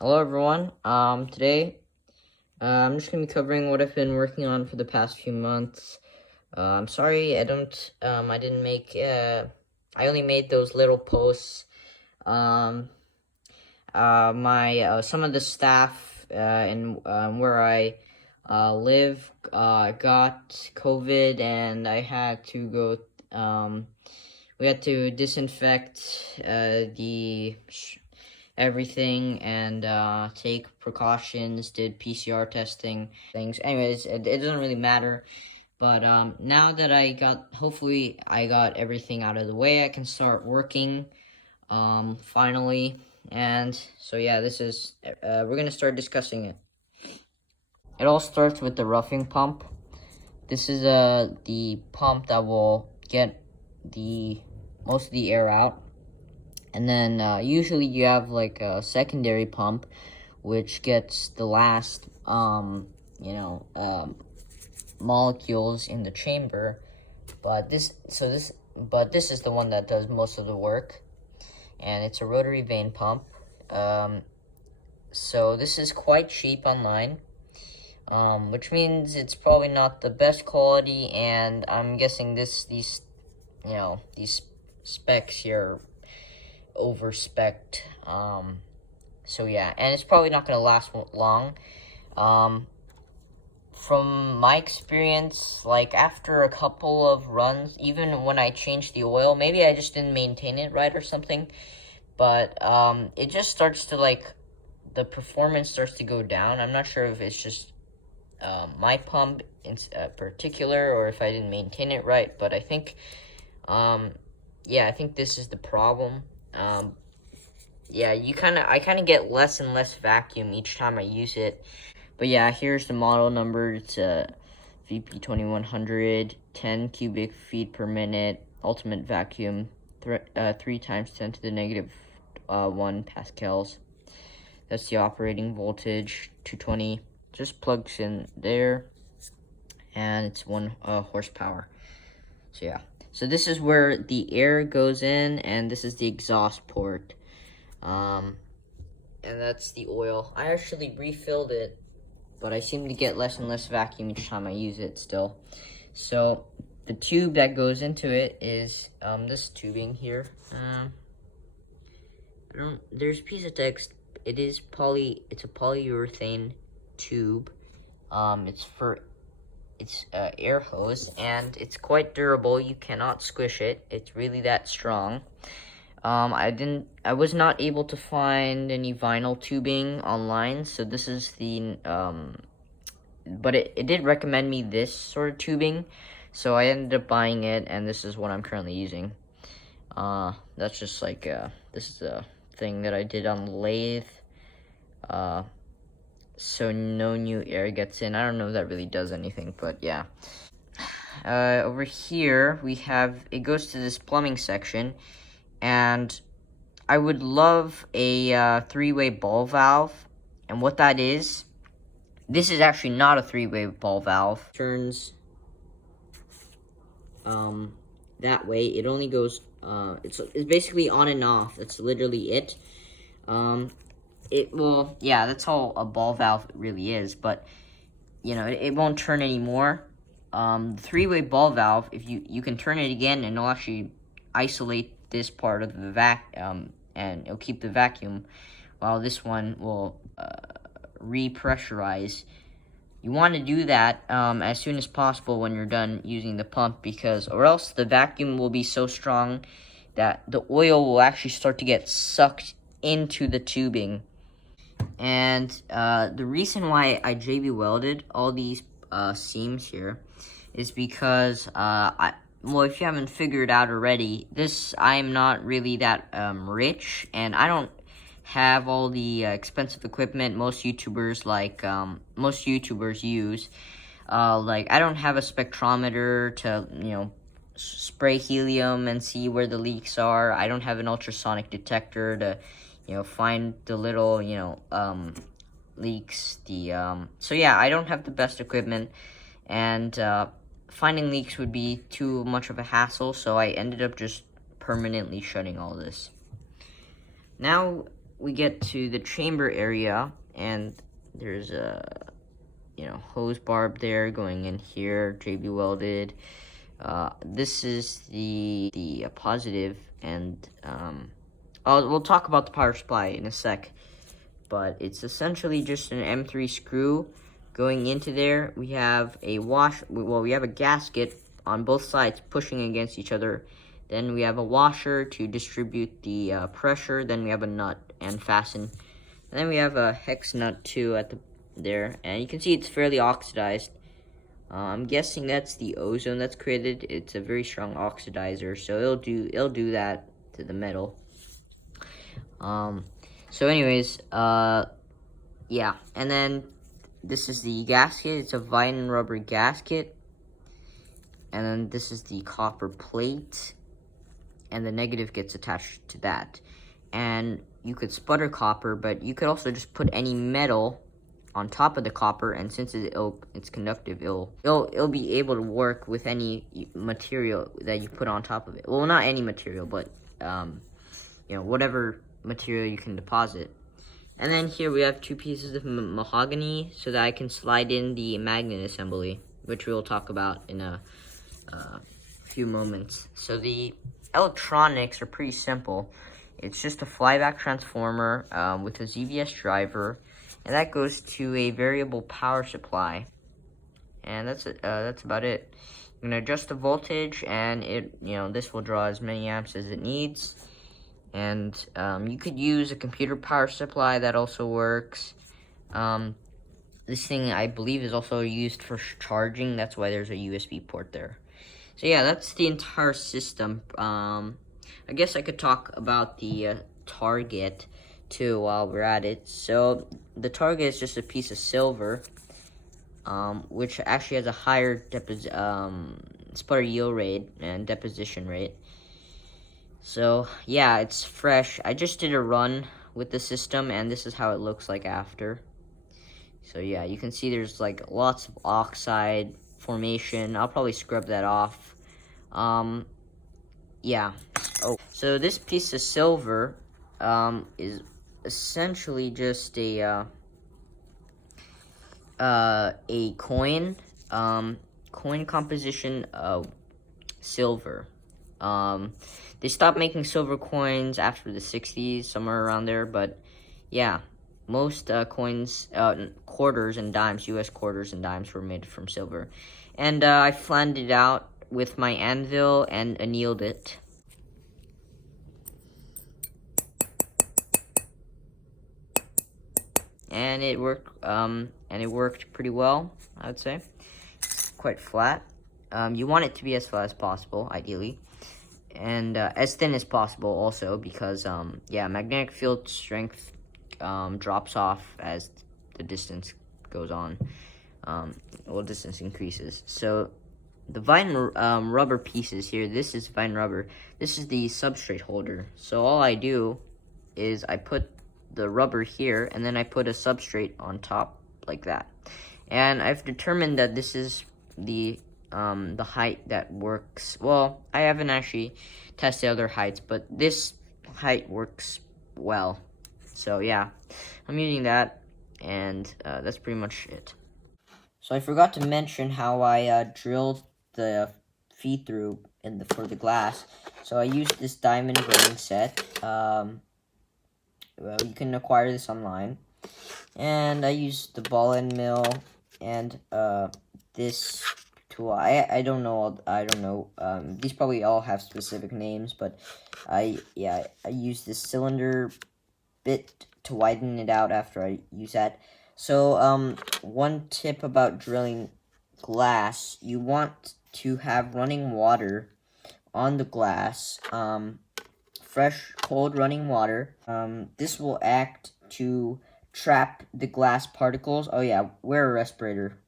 Hello everyone. Today I'm just gonna be covering what I've been working on for the past few months. I'm sorry I didn't make I only made those little posts. My some of the staff in where I live got COVID, and I had to go. We had to disinfect everything and take precautions, did PCR testing, things. Anyways, it doesn't really matter. But now that hopefully I got everything out of the way, I can start working finally. And so yeah, we're gonna start discussing it. It all starts with the roughing pump. This is the pump that will get the most of the air out. And then usually you have like a secondary pump, which gets the last, molecules in the chamber. But this is the one that does most of the work, and it's a rotary vane pump. So this is quite cheap online, which means it's probably not the best quality, and I'm guessing these specs here over-spec'd. So yeah, and it's probably not going to last long. From my experience, like after a couple of runs, even when I changed the oil, maybe I just didn't maintain it right or something, but it just starts to the performance starts to go down. I'm not sure if it's just my pump in particular, or if I didn't maintain it right, but I think I think this is the problem. I kind of get less and less vacuum each time I use it. But yeah, here's the model number. It's a VP2100, 10 cubic feet per minute, ultimate vacuum, 3 times 10 to the negative 1 pascals. That's the operating voltage, 220. Just plugs in there, and it's 1 horsepower. So yeah. So this is where the air goes in, and this is the exhaust port. And that's the oil. I actually refilled it, but I seem to get less and less vacuum each time I use it still. So the tube that goes into it is this tubing here. There's a piece of text. It's a polyurethane tube. It's air hose, and it's quite durable. You cannot squish it. It's really that strong. I was not able to find any vinyl tubing online, so this is the, but it did recommend me this sort of tubing, so I ended up buying it, and this is what I'm currently using. That's just this is a thing that I did on the lathe, so no new air gets in. I don't know if that really does anything, but yeah. Over here, it goes to this plumbing section, and I would love a 3-way ball valve. And what that is, this is actually not a 3-way ball valve. Turns that way. It only goes, it's basically on and off. That's literally it. That's all a ball valve really is, but it won't turn anymore. The 3-way ball valve, if you can turn it again, and it'll actually isolate this part of the and it'll keep the vacuum, while this one will repressurize. You want to do that as soon as possible when you're done using the pump, or else the vacuum will be so strong that the oil will actually start to get sucked into the tubing. And the reason why I JB welded all these seams here is because if you haven't figured out already, I'm not really that rich, and I don't have all the expensive equipment most YouTubers use. I don't have a spectrometer to spray helium and see where the leaks are. I don't have an ultrasonic detector to find the little leaks. So yeah, I don't have the best equipment, and finding leaks would be too much of a hassle, so I ended up just permanently shutting all this. Now, we get to the chamber area, and there's a hose barb there going in here, JB welded. This is the positive, and we'll talk about the power supply in a sec, but it's essentially just an M3 screw going into there. We have a we have a gasket on both sides pushing against each other. Then we have a washer to distribute the pressure. Then we have a nut and fasten. And then we have a hex nut too at there, and you can see it's fairly oxidized. I'm guessing that's the ozone that's created. It's a very strong oxidizer, so it'll do that to the metal. So anyways, yeah, and then this is the gasket. It's a vine rubber gasket, and then this is the copper plate, and the negative gets attached to that. And you could sputter copper, but you could also just put any metal on top of the copper, and since it's conductive, it'll be able to work with any material that you put on top of it. Well, not any material, but whatever material you can deposit. And then here we have two pieces of mahogany so that I can slide in the magnet assembly, which we will talk about in a few moments. So the electronics are pretty simple. It's just a flyback transformer with a ZVS driver, and that goes to a variable power supply. And that's about it. I'm gonna adjust the voltage, and this will draw as many amps as it needs. And you could use a computer power supply, that also works. This thing, I believe, is also used for charging. That's why there's a USB port there. So yeah, that's the entire system. I guess I could talk about the target too while we're at it. So the target is just a piece of silver, which actually has a higher sputter yield rate and deposition rate. So yeah, it's fresh. I just did a run with the system, and this is how it looks like after. So yeah, you can see there's like lots of oxide formation. I'll probably scrub that off. Yeah. Oh, so this piece of silver is essentially just a coin composition of silver. They stopped making silver coins after the 60s, somewhere around there, but yeah, most coins, quarters and dimes, US quarters and dimes were made from silver. And I flanned it out with my anvil and annealed it. And it worked pretty well, I would say. It's quite flat. You want it to be as flat as possible, ideally. And as thin as possible also, because magnetic field strength drops off as the distance goes on. Distance increases. So the vine rubber pieces here, this is vine rubber. This is the substrate holder. So all I do is I put the rubber here, and then I put a substrate on top like that. And I've determined that this is the height that works. Well, I haven't actually tested other heights, but this height works well. So yeah, I'm using that, and that's pretty much it. So I forgot to mention how I drilled the feed through for the glass. So I used this diamond drilling set. Well, you can acquire this online. And I used the ball and mill and this tool. I don't know. These probably all have specific names, but I use this cylinder bit to widen it out after I use that. So one tip about drilling glass: you want to have running water on the glass, fresh cold running water. This will act to trap the glass particles. Oh yeah, wear a respirator.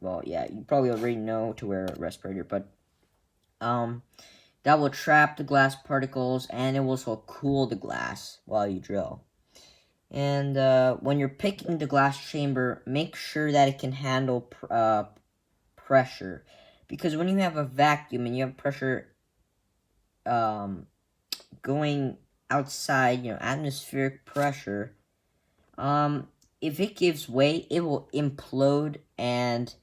Well, yeah, you probably already know to wear a respirator, but that will trap the glass particles, and it will also cool the glass while you drill. And when you're picking the glass chamber, make sure that it can handle pressure, because when you have a vacuum and you have pressure going outside, atmospheric pressure, if it gives way, it will implode, and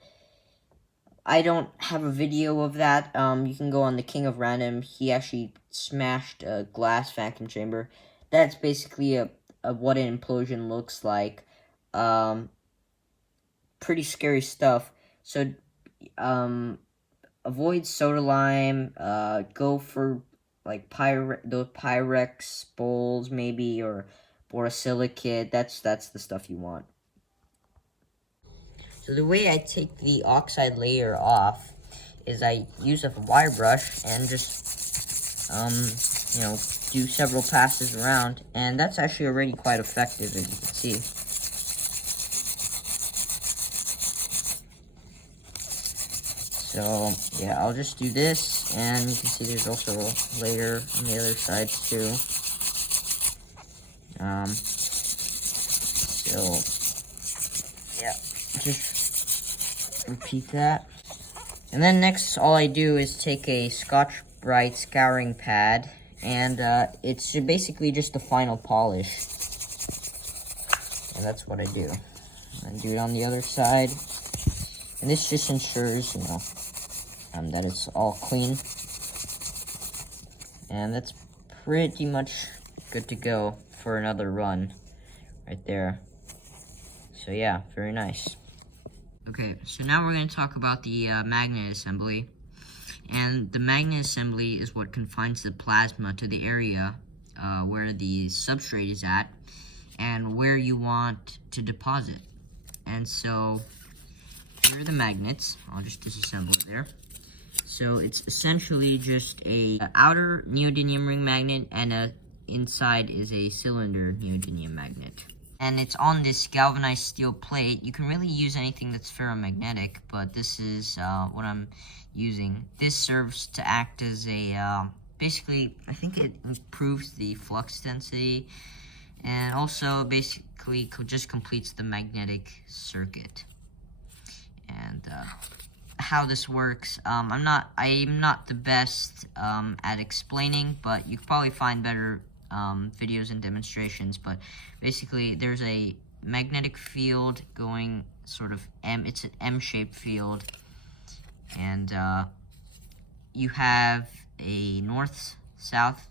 I don't have a video of that. You can go on the King of Random. He actually smashed a glass vacuum chamber. That's basically a what an implosion looks like. Pretty scary stuff. So, avoid soda lime. Go for like those Pyrex bowls maybe, or borosilicate. That's the stuff you want. So the way I take the oxide layer off is I use a wire brush and just, do several passes around, and that's actually already quite effective, as you can see. So, yeah, I'll just do this, and you can see there's also a layer on the other side, too. So, yeah, just repeat that. And then next, all I do is take a Scotch-Brite scouring pad, and it's basically just the final polish. And that's what I do. I do it on the other side. And this just ensures, that it's all clean. And that's pretty much good to go for another run right there. So yeah, very nice. Okay, so now we're going to talk about the magnet assembly. And the magnet assembly is what confines the plasma to the area where the substrate is at and where you want to deposit. And so here are the magnets. I'll just disassemble it there. So it's essentially just a outer neodymium ring magnet, and inside is a cylinder neodymium magnet. And it's on this galvanized steel plate. You can really use anything that's ferromagnetic, but this is what I'm using. This serves to act as a, basically, I think it improves the flux density, and also basically just completes the magnetic circuit. And how this works, I'm not the best at explaining, but you could probably find better videos and demonstrations. But basically, there's a magnetic field going sort of it's an M-shaped field, and you have a north-south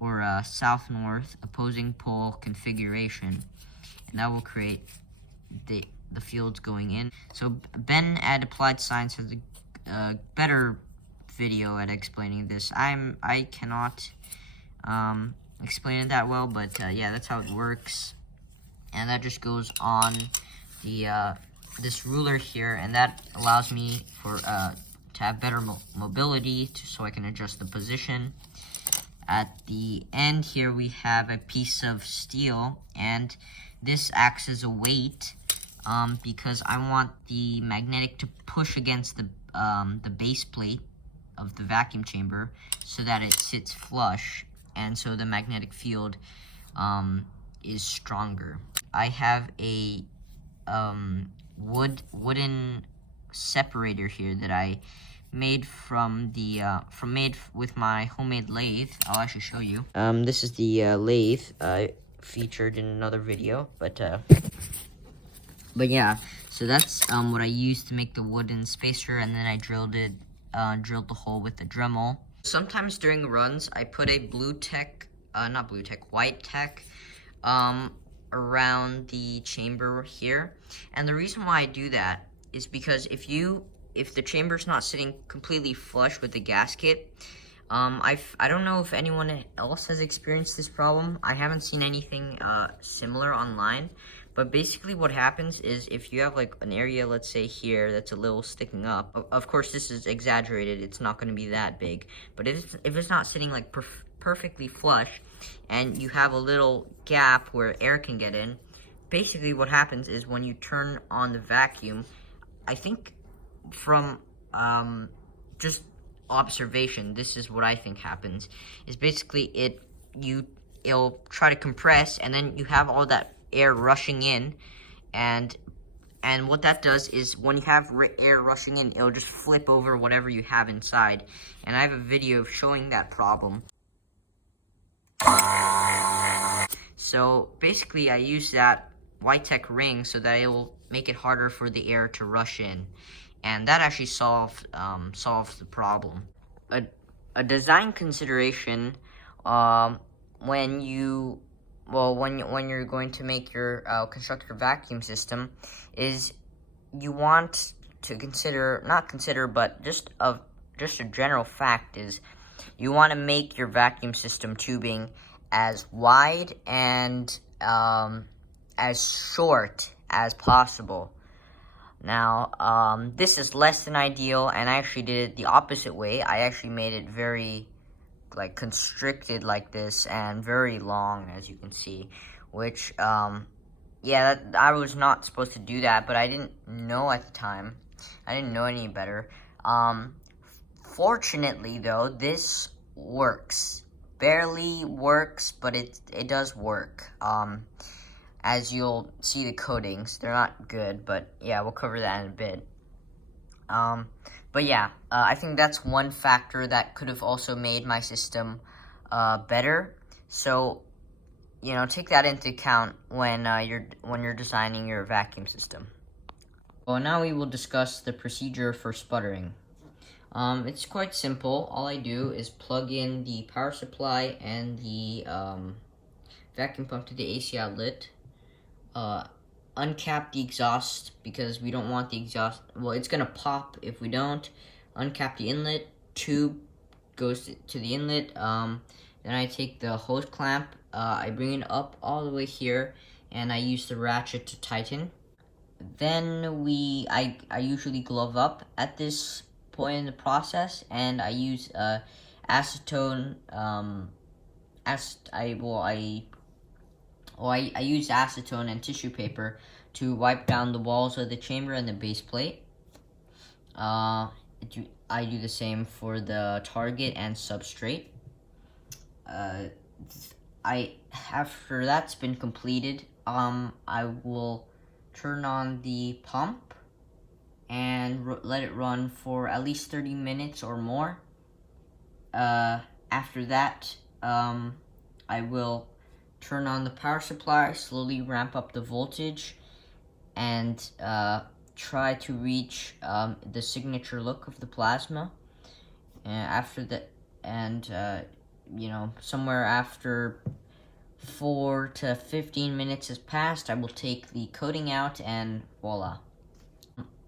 or a south-north opposing pole configuration, and that will create the fields going in. So Ben at Applied Science has a better video at explaining this. I cannot explain it that well, but yeah, that's how it works. And that just goes on the this ruler here, and that allows me to have better mobility, so I can adjust the position. At the end here, we have a piece of steel, and this acts as a weight. Because I want the magnetic to push against the base plate of the vacuum chamber so that it sits flush, and so the magnetic field is stronger. I have a wooden separator here that I made made with my homemade lathe. I'll actually show you. This is the lathe I featured in another video, But yeah, so that's what I used to make the wooden spacer, and then I drilled the hole with the Dremel. Sometimes during runs, I put a white tech, around the chamber here. And the reason why I do that is because if the chamber's not sitting completely flush with the gasket, I don't know if anyone else has experienced this problem. I haven't seen anything similar online. But basically what happens is if you have like an area, let's say here, that's a little sticking up, of course this is exaggerated, it's not going to be that big, but if it's not sitting like perfectly flush, and you have a little gap where air can get in, basically what happens is when you turn on the vacuum, I think from just observation, this is what I think happens, is basically it'll try to compress, and then you have all that air rushing in, and what that does is when you have air rushing in, it'll just flip over whatever you have inside, and I have a video of showing that problem. So basically I use that white tech ring so that it will make it harder for the air to rush in. And that actually solves the problem. A design consideration when you're going to make your construct your vacuum system is you want to but just a general fact is you want to make your vacuum system tubing as wide and as short as possible. Now, this is less than ideal, and I actually did it the opposite way. I actually made it very, constricted like this, and very long, as you can see, which, yeah, I was not supposed to do that, but I didn't know at the time. I didn't know any better. Fortunately, though, this works. Barely works, but it does work. As you'll see the coatings, they're not good, but yeah, we'll cover that in a bit. But yeah, I think that's one factor that could have also made my system better. So, take that into account when you're designing your vacuum system. Well, now we will discuss the procedure for sputtering. It's quite simple. All I do is plug in the power supply and the vacuum pump to the AC outlet. Uncap the exhaust because we don't want the exhaust. Well, it's gonna pop if we don't. Uncap the inlet. Tube goes to the inlet. Then I take the hose clamp. I bring it up all the way here, and I use the ratchet to tighten. Then I usually glove up at this point in the process, and I use acetone. I use acetone and tissue paper to wipe down the walls of the chamber and the base plate. I do the same for the target and substrate. After that's been completed, I will turn on the pump and let it run for at least 30 minutes or more. After that, I will turn on the power supply, slowly ramp up the voltage, and try to reach the signature look of the plasma. Somewhere after 4 to 15 minutes has passed, I will take the coating out, and voila.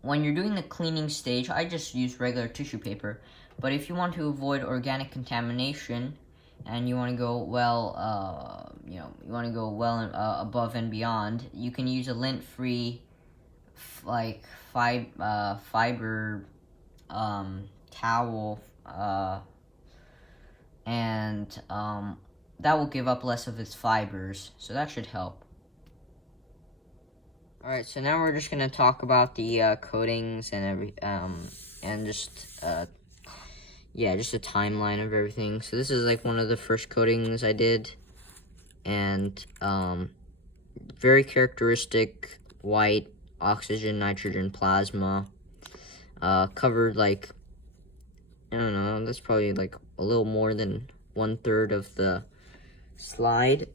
When you're doing the cleaning stage, I just use regular tissue paper, but if you want to avoid organic contamination, and you want to go above and beyond, you can use a lint-free, fiber towel, and that will give up less of its fibers, so that should help. Alright, so now we're just gonna talk about the coatings and just a timeline of everything. So this is one of the first coatings I did, and very characteristic white oxygen nitrogen plasma, covered I don't know, that's probably a little more than 1/3 of the slide.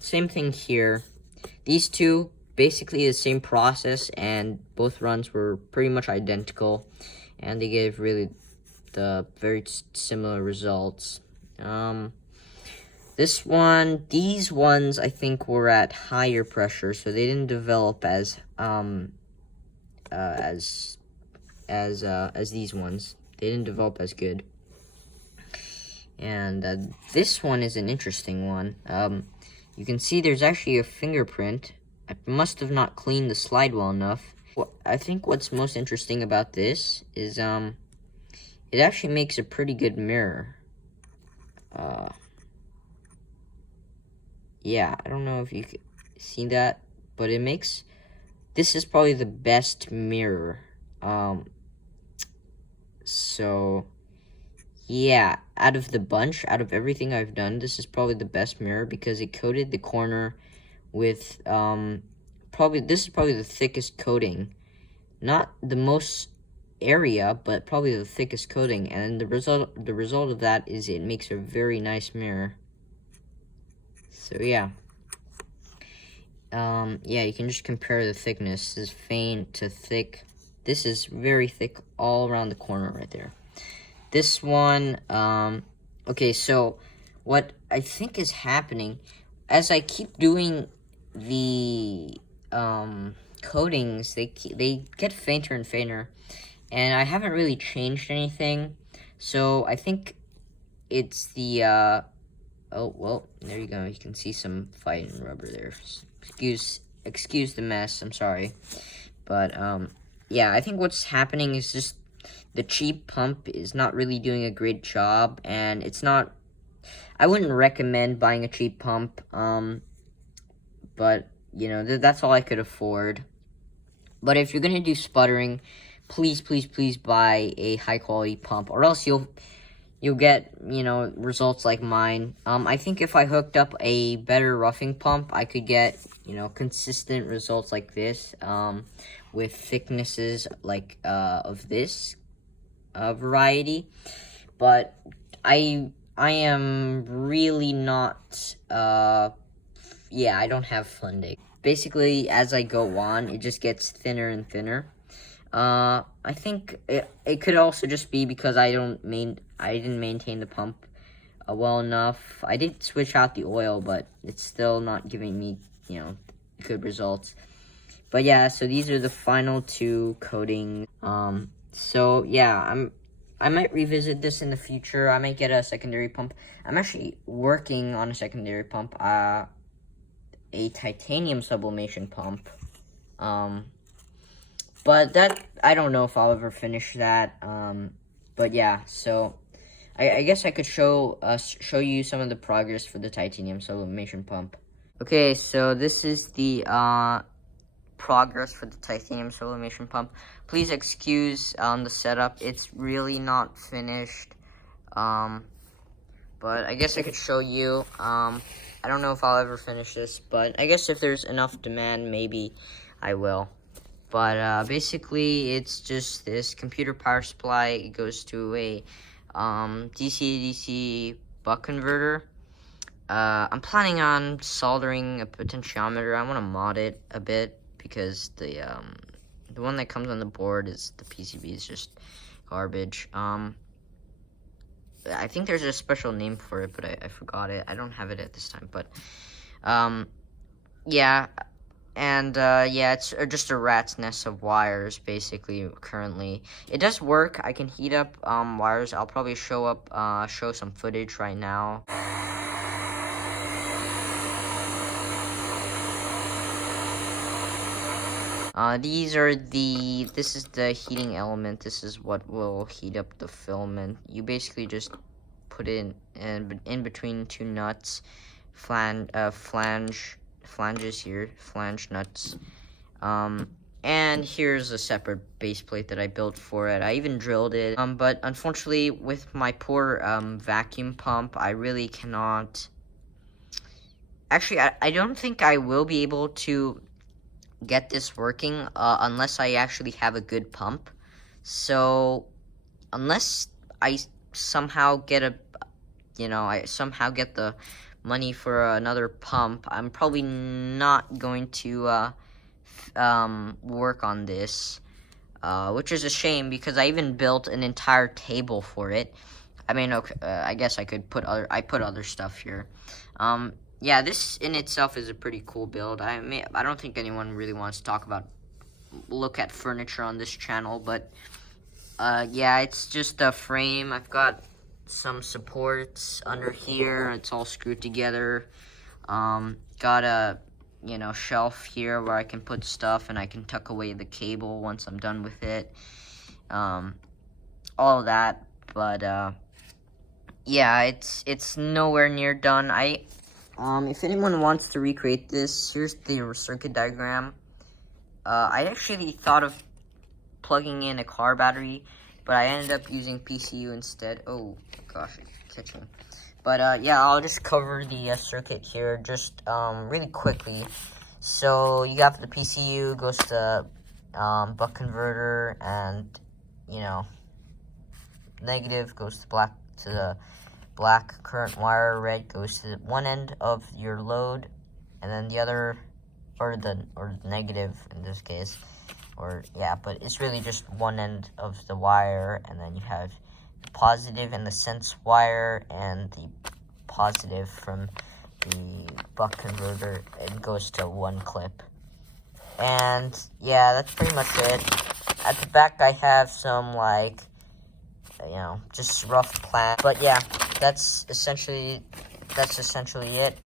Same thing here. These two, basically the same process, and both runs were pretty much identical, and they gave really the very similar results. These ones I think were at higher pressure, so they didn't develop as these ones. They didn't develop as good. And this one is an interesting one. You can see there's actually a fingerprint. I must have not cleaned the slide well enough. I think what's most interesting about this is it actually makes a pretty good mirror. Yeah, I don't know if you can see that, but this is probably the best mirror. So yeah, out of the bunch, out of everything I've done, this is probably the best mirror because it coated the corner with this is probably the thickest coating. Not the most area, but probably the thickest coating, and the result of that is it makes a very nice mirror. So yeah. yeah, you can just compare the thickness. This is faint to thick. This is very thick all around the corner right there. This one, okay, so what I think is happening, as I keep doing the, coatings, they get fainter and fainter, and I haven't really changed anything, so I think it's the, oh, well, there you go, you can see some fighting rubber there. Excuse the mess, I'm sorry, but, yeah, I think what's happening is just the cheap pump is not really doing a great job, and it's not, I wouldn't recommend buying a cheap pump, but, you know, that's all I could afford. But if you're gonna do sputtering, please, please, please buy a high-quality pump, or else you'll get, you know, results like mine. I think if I hooked up a better roughing pump, I could get, you know, consistent results like this, with thicknesses like, of this, variety. But I am really not, yeah, I don't have funding. Basically, as I go on, it just gets thinner and thinner. I think it could also just be because I didn't maintain the pump well enough. I did switch out the oil, but it's still not giving me, you know, good results. But yeah, so these are the final two coatings. So yeah, I might revisit this in the future. I might get a secondary pump. I'm actually working on a secondary pump, a titanium sublimation pump. But that, I don't know if I'll ever finish that. But yeah, so I guess I could show you some of the progress for the titanium sublimation pump. Okay, so this is the progress for the titanium sublimation pump. Please excuse the setup. It's really not finished. But I guess I could show you. I don't know if I'll ever finish this, but I guess if there's enough demand, maybe I will. But basically, it's just this computer power supply. It goes to a DC-to-DC buck converter. I'm planning on soldering a potentiometer. I want to mod it a bit because the one that comes on the board is the PCB is just garbage. I think there's a special name for it, but I forgot it. I don't have it at this time, but yeah. And, yeah, it's just a rat's nest of wires, basically, currently. It does work. I can heat up, wires. I'll probably show some footage right now. This is the heating element. This is what will heat up the filament. You basically just put it in between two nuts, flanges here, flange nuts, and here's a separate base plate that I built for it. I even drilled it, but unfortunately with my poor vacuum pump, I really cannot. Actually, I don't think I will be able to get this working unless I actually have a good pump. So unless I somehow get the money for another pump, I'm probably not going to work on this, which is a shame because I even built an entire table for it. I mean, okay, I guess I could put other stuff here. Yeah, this in itself is a pretty cool build. I don't think anyone really wants to look at furniture on this channel, but yeah, it's just a frame. I've got some supports under here. It's all screwed together. Got a, shelf here where I can put stuff and I can tuck away the cable once I'm done with it. All of that, but yeah, it's nowhere near done. If anyone wants to recreate this, here's the circuit diagram. I actually thought of plugging in a car battery, but I ended up using PCU instead. Oh gosh, it's catching. But yeah, I'll just cover the circuit here just really quickly. So you have the PCU, goes to buck converter, and negative goes to the black current wire, red goes to one end of your load, and then the other or the negative in this case, or yeah, but it's really just one end of the wire, and then you have the positive and the sense wire, and the positive from the buck converter. It goes to one clip. And yeah, that's pretty much it. At the back I have some, like, just rough plan. But yeah, that's essentially it.